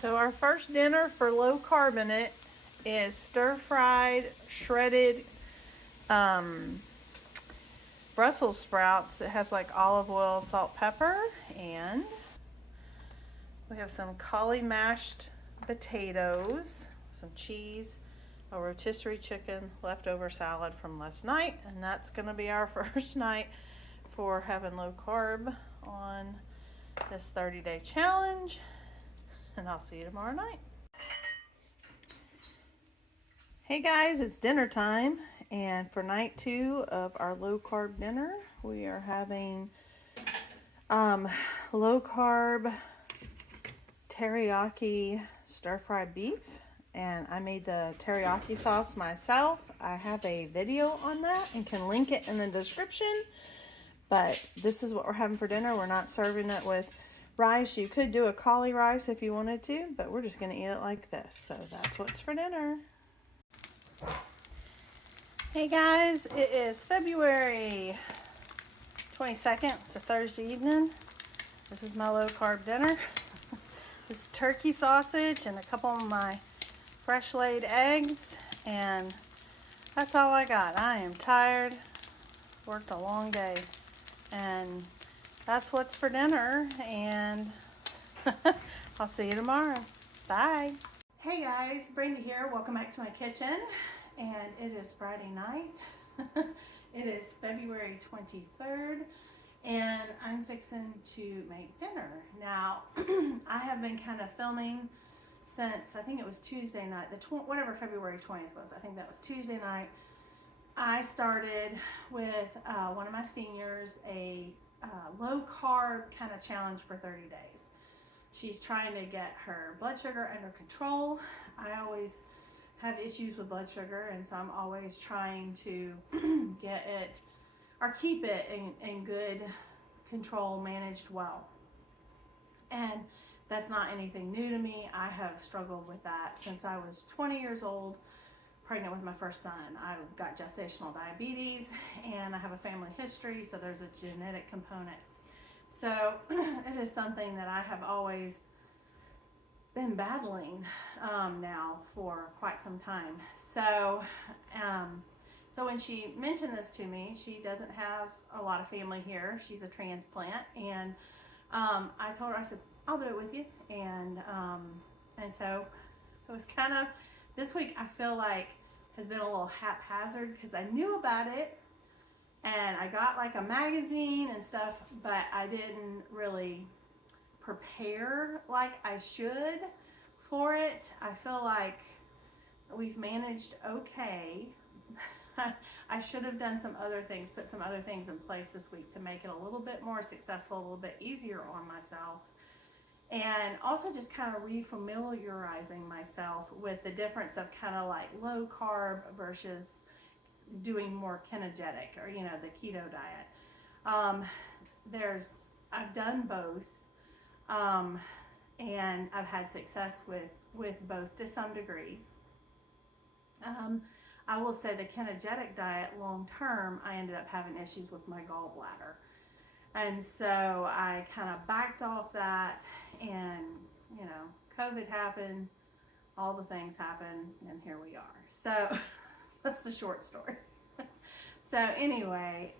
So our first dinner for low carbonate is stir-fried shredded Brussels sprouts. It has like olive oil, salt, pepper, and we have some cauli mashed potatoes, some cheese, a rotisserie chicken, leftover salad from last night, and that's going to be our first night for having low carb on this 30-day challenge. And I'll see you tomorrow night. Hey guys, it's dinner time, and for night 2 of our low carb dinner, we are having low carb teriyaki stir fried beef, and I made the teriyaki sauce myself. I have a video on that and can link it in the description, but this is what we're having for dinner. We're not serving it with rice. You could do a cauli rice if you wanted to, but we're just going to eat it like this. So that's what's for dinner. Hey guys, it is February 22nd. It's a Thursday evening. This is my low carb dinner. This is turkey sausage and a couple of my fresh laid eggs, and that's all I got. I am tired. Worked a long day, and that's what's for dinner, and I'll see you tomorrow. Bye. Hey guys, Brenda here. Welcome back to my kitchen, and it is Friday night. It is February 23rd, and I'm fixing to make dinner. Now, I have been kind of filming since, I think it was Tuesday night, whatever February 20th was. I think that was Tuesday night. I started with one of my seniors a low carb kind of challenge for 30 days. She's trying to get her blood sugar under control. I always have issues with blood sugar, and so I'm always trying to get it or keep it in good control, managed well. And that's not anything new to me. I have struggled with that since I was 20 years old, pregnant with my first son. I got gestational diabetes, and I have a family history, so there's a genetic component. So it is something that I have always been battling now for quite some time. So when she mentioned this to me, she doesn't have a lot of family here. She's a transplant, and I told her, I said, I'll do it with you. And so it was kind of, this week I feel like has been a little haphazard because I knew about it and I got like a magazine and stuff, but I didn't really prepare like I should for it. I feel like we've managed okay. I should have done some other things, put some other things in place this week to make it a little bit more successful, a little bit easier on myself. And also just kind of refamiliarizing myself with the difference of kind of like low carb versus doing more ketogenic, or the keto diet. I've done both, and I've had success with both to some degree. I will say the ketogenic diet long term, I ended up having issues with my gallbladder. And so I kind of backed off that, and COVID happened, all the things happened, and here we are. So that's the short story. So anyway,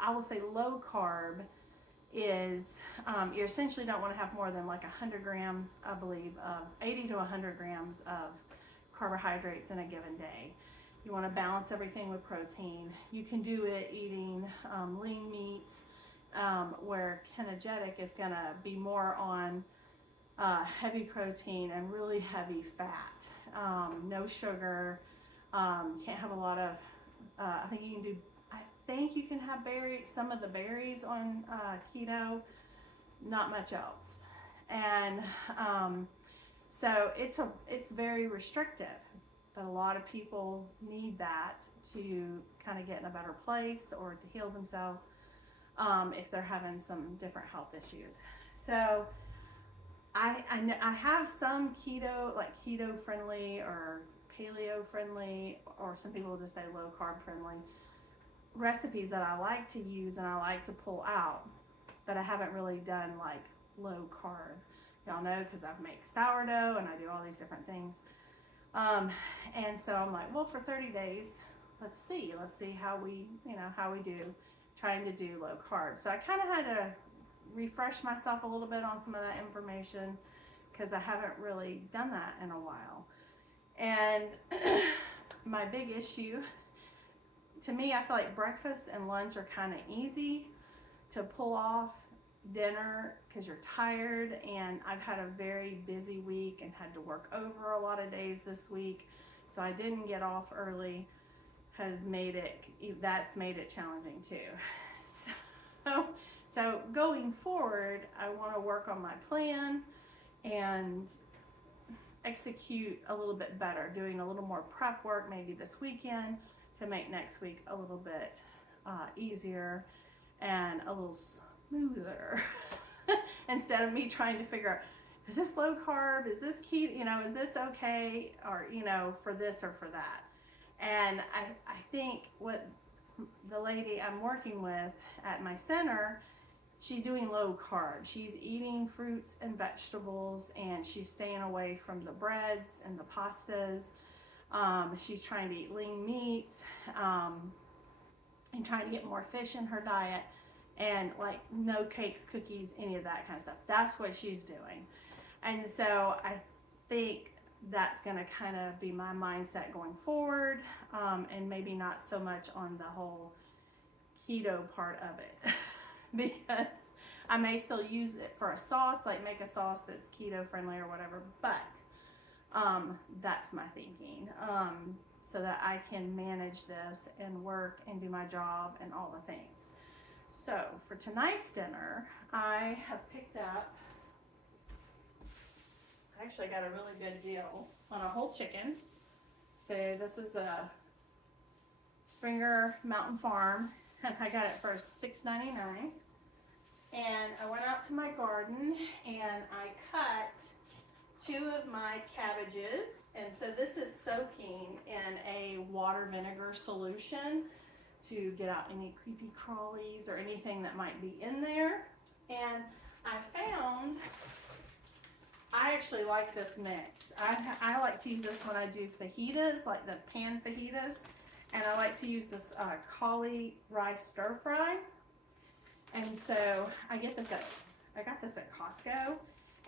I will say low carb is, you essentially don't want to have more than like 100 grams, I believe, of 80 to 100 grams of carbohydrates in a given day. You want to balance everything with protein. You can do it eating lean meats, where ketogenic is going to be more on heavy protein and really heavy fat. No sugar. Can't have a lot of, I think you can have berries, some of the berries on keto, not much else. And so it's very restrictive, but a lot of people need that to kind of get in a better place or to heal themselves if they're having some different health issues. So I have some keto, like keto friendly or paleo friendly, or some people just say low carb friendly recipes that I like to use and I like to pull out, but I haven't really done like low carb Y'all know, because I make sourdough and I do all these different things. And so I'm like, well, for 30 days, let's see how we, how we do trying to do low carb. So I kind of had to refresh myself a little bit on some of that information because I haven't really done that in a while. And my big issue, to me, I feel like breakfast and lunch are kind of easy to pull off. Dinner, because you're tired, and I've had a very busy week and had to work over a lot of days this week, so I didn't get off early. That's made it challenging too. So going forward, I want to work on my plan and execute a little bit better, doing a little more prep work maybe this weekend to make next week a little bit easier and a little smoother instead of me trying to figure out, is this low carb, is this keto, is this okay, or for this or for that. And I think what the lady I'm working with at my center, she's doing low carb. She's eating fruits and vegetables, and she's staying away from the breads and the pastas. She's trying to eat lean meats and trying to get more fish in her diet, and like no cakes, cookies, any of that kind of stuff. That's what she's doing. And so I think that's going to kind of be my mindset going forward, and maybe not so much on the whole keto part of it because I may still use it for a sauce, like make a sauce that's keto friendly or whatever, but that's my thinking, so that I can manage this and work and do my job and all the things. So for tonight's dinner, I have picked up, I actually got a really good deal on a whole chicken. So this is a Springer Mountain Farm, and I got it for $6.99. And I went out to my garden and I cut 2 of my cabbages. And so this is soaking in a water vinegar solution to get out any creepy crawlies or anything that might be in there. And I found, I actually like this mix. I like to use this when I do fajitas, like the pan fajitas. And I like to use this cauli rice stir fry. And so I got this at Costco.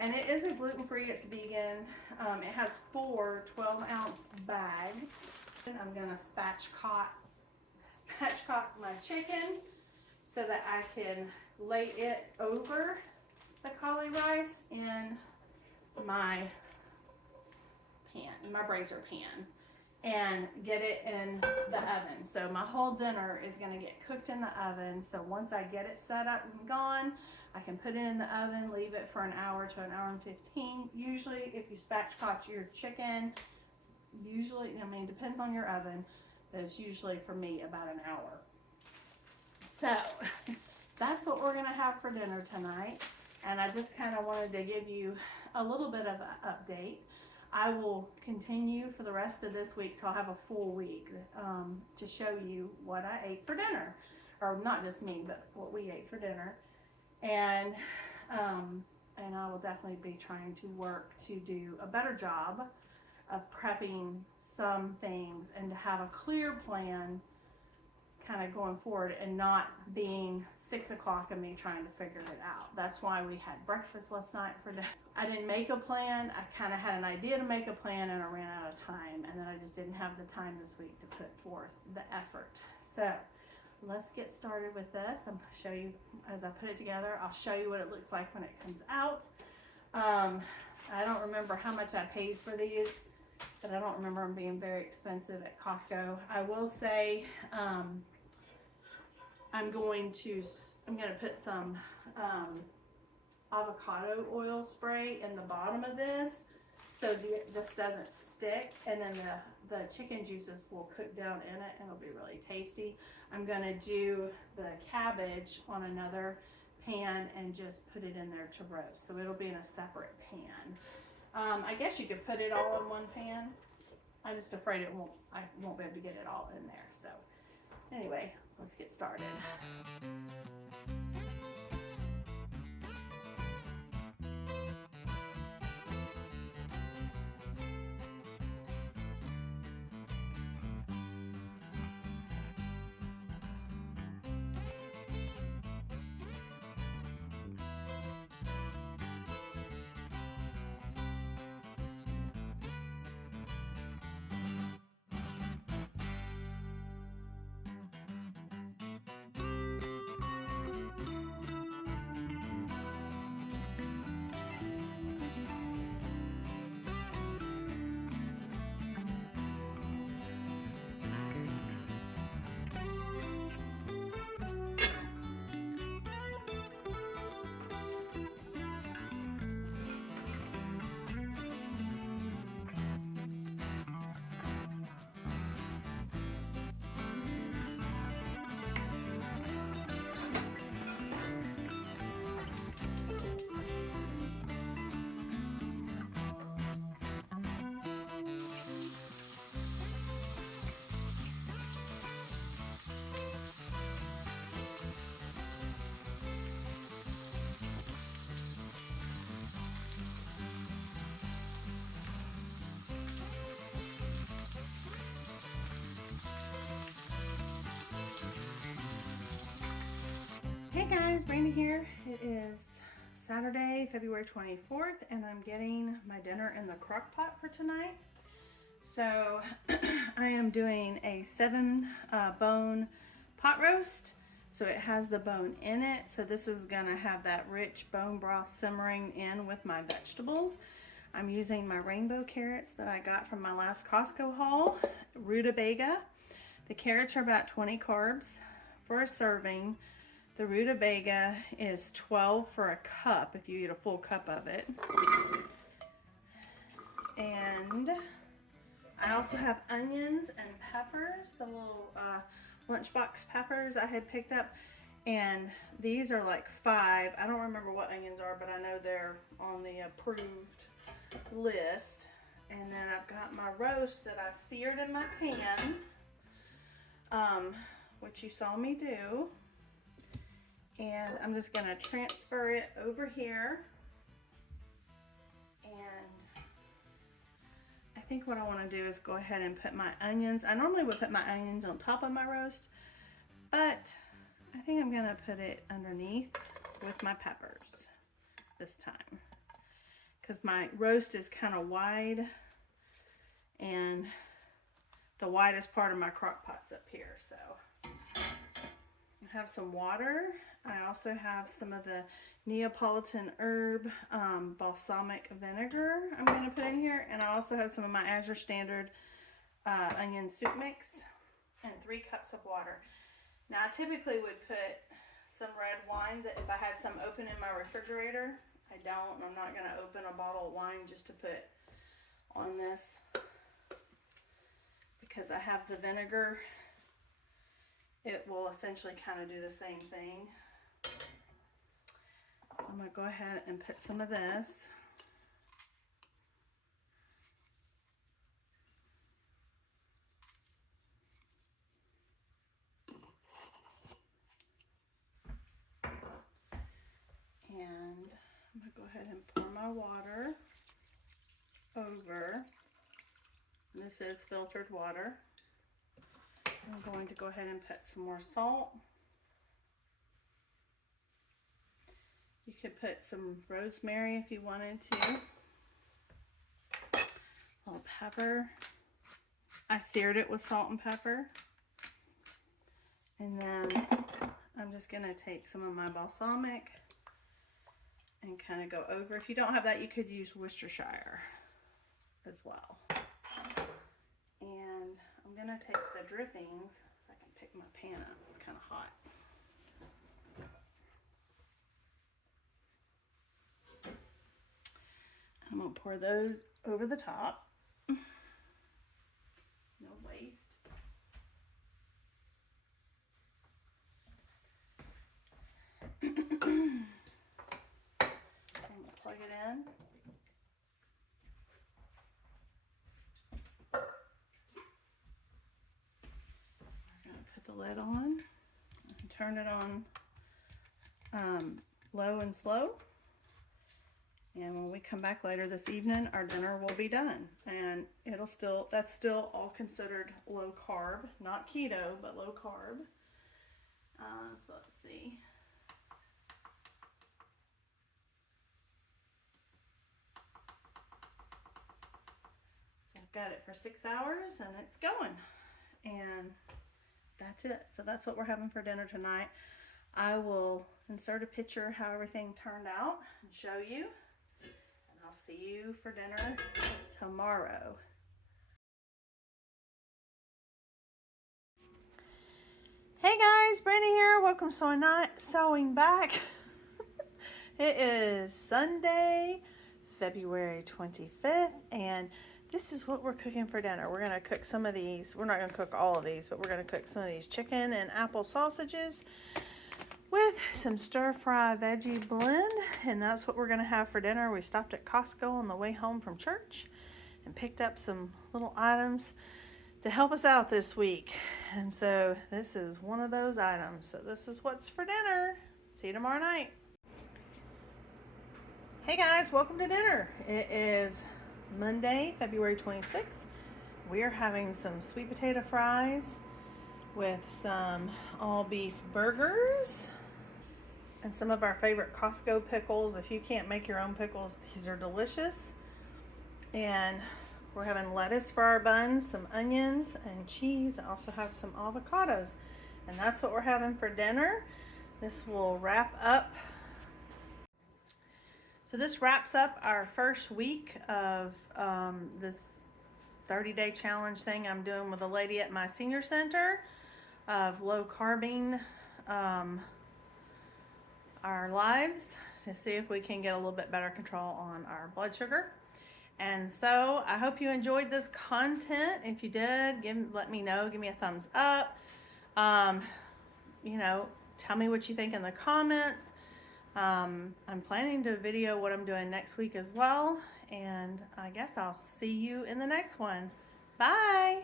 And it isn't gluten-free, it's vegan. It has 4 12-ounce bags. And I'm gonna spatchcock my chicken so that I can lay it over the cauli rice in my pan, my brazier pan, and get it in the oven. So my whole dinner is gonna get cooked in the oven. So once I get it set up and gone, I can put it in the oven, leave it for an hour to an hour and 15. Usually if you spatchcock your chicken, usually, I mean, depends on your oven, but it's usually for me about an hour. So that's what we're gonna have for dinner tonight. And I just kind of wanted to give you a little bit of an update. I will continue for the rest of this week, so I'll have a full week to show you what I ate for dinner. Or not just me, but what we ate for dinner. And I will definitely be trying to work to do a better job of prepping some things and to have a clear plan kind of going forward and not being 6 o'clock and me trying to figure it out. That's why we had breakfast last night for this. I didn't make a plan. I kind of had an idea to make a plan and I ran out of time, and then I just didn't have the time this week to put forth the effort. So let's get started with this. I'm going to show you as I put it together. I'll show you what it looks like when it comes out. I don't remember how much I paid for these, but I don't remember them being very expensive at Costco. I will say I'm going to put some avocado oil spray in the bottom of this so this doesn't stick, and then the chicken juices will cook down in it and it'll be really tasty. I'm going to do the cabbage on another pan and just put it in there to roast, so it'll be in a separate pan. I guess you could put it all in one pan. I'm just afraid I won't be able to get it all in there. So anyway, let's get started. Hey guys, Brandy here. It is Saturday, February 24th, and I'm getting my dinner in the crock pot for tonight. So I am doing a 7-bone pot roast. So it has the bone in it. So this is gonna have that rich bone broth simmering in with my vegetables. I'm using my rainbow carrots that I got from my last Costco haul, rutabaga. The carrots are about 20 carbs for a serving. The rutabaga is 12 for a cup if you eat a full cup of it. And I also have onions and peppers, the little lunchbox peppers I had picked up. And these are like 5. I don't remember what onions are, but I know they're on the approved list. And then I've got my roast that I seared in my pan, which you saw me do. And I'm just going to transfer it over here. And I think what I want to do is go ahead and put my onions. I normally would put my onions on top of my roast, but I think I'm going to put it underneath with my peppers this time, because my roast is kind of wide, and the widest part of my crock pot's up here. So I have some water. I also have some of the Neapolitan herb balsamic vinegar I'm going to put in here. And I also have some of my Azure Standard onion soup mix and 3 cups of water. Now I typically would put some red wine, that if I had some open in my refrigerator. I don't. I'm not going to open a bottle of wine just to put on this, because I have the vinegar. It will essentially kind of do the same thing. So I'm going to go ahead and put some of this. And I'm going to go ahead and pour my water over. And this is filtered water. I'm going to go ahead and put some more salt. You could put some rosemary if you wanted to. A little pepper. I seared it with salt and pepper. And then I'm just going to take some of my balsamic and kind of go over. If you don't have that, you could use Worcestershire as well. And I'm going to take the drippings. If I can pick my pan up, it's kind of hot. I'm going to pour those over the top. No waste. I'm going to plug it in. We're going to put the lid on and turn it on low and slow. And when we come back later this evening, our dinner will be done. And that's still all considered low carb, not keto, but low carb. So let's see. So I've got it for 6 hours and it's going. And that's it. So that's what we're having for dinner tonight. I will insert a picture how everything turned out and show you. I'll see you for dinner tomorrow. Hey guys, Brandy here. Welcome to Sewing Back. It is Sunday, February 25th, and this is what we're cooking for dinner. We're going to cook some of these. We're not going to cook all of these, but we're going to cook some of these chicken and apple sausages with some stir-fry veggie blend, and that's what we're going to have for dinner. We stopped at Costco on the way home from church and picked up some little items to help us out this week, and so this is one of those items. So this is what's for dinner. See you tomorrow night. Hey guys, welcome to dinner. It is Monday, February 26th. We are having some sweet potato fries with some all beef burgers and some of our favorite Costco pickles. If you can't make your own pickles, these are delicious. And we're having lettuce for our buns, some onions and cheese. I also have some avocados. And that's what we're having for dinner. This will wrap up. So this wraps up our first week of this 30-day challenge thing I'm doing with a lady at my senior center of low carbing our lives to see if we can get a little bit better control on our blood sugar. And so I hope you enjoyed this content. If you did, let me know. Give me a thumbs up. You know, tell me what you think in the comments. I'm planning to video what I'm doing next week as well. And I guess I'll see you in the next one. Bye.